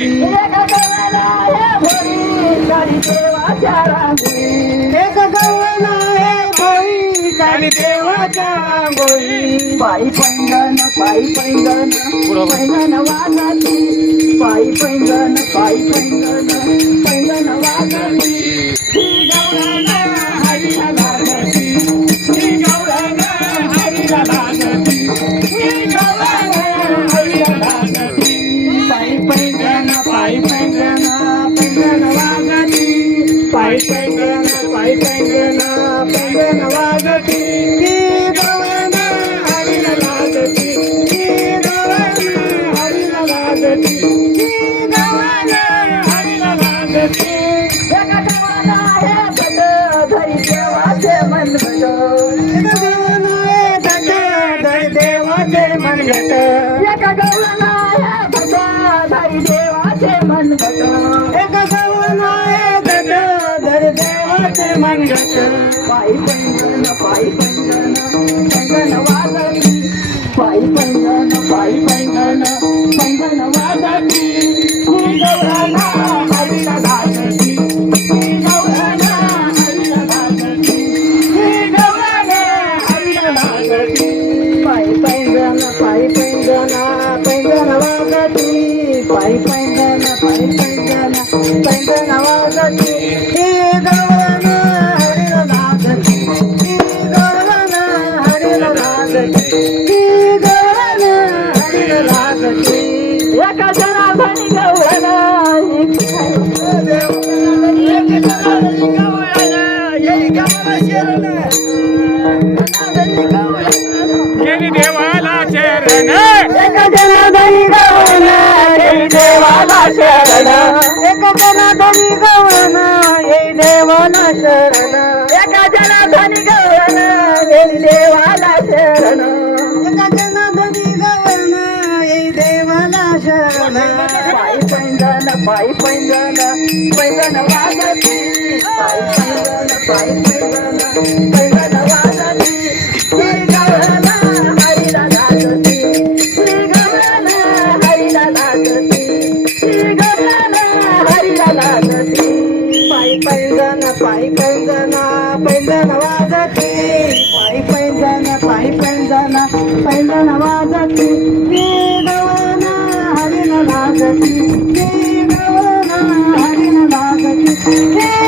एक गवला हे भोई काली देवाच्या रांगोळी. पायी पैंगण पायी पैंगण पैंगण वाजाती पायी पैंगण पायी पैंगण. पायी पैंगण पायी पैंगण पैंगण वाजती ही गवळण हरीला लागती ही गवळण हरीला लागती ही गवळण हरीला लागती एका गवळण आहे बट धरी देवाचे मन बट एक गवळण आहे दट धर देवाचे मनगट एका देवाचे मनगट पायी पैंजण पायी पैंजण पैंजण वाजती पायी पैंजण पायी पैंजण पैंजण वाजती ही गौराना हरीला लागती ही गौराना हरीला लागती ही गौराना हरीला लागती पायी पैंजण पायी पैंजण पैंजण वाजती पायी पैंजण देवाला चरण एका जनार्दनी गौराना गेली देवाला शरण. एक जनार्दनी गवळण ये देवाला शरण एका जनार्दनी गौराना गेली देवाला शरण. पैंजण पायी पैंजण पैंजण वाजती पायी पैंजण पायी पैंजण पैंजण वाजती श्री गवळणा हरीला लागती श्री गवळणा हरीला लागती श्री गवळणा हरीला लागती पायी पैंजण पायी पैंजण पैंजण वाजती पायी पैंजण पायी पैंजण पैंजण वाजती हे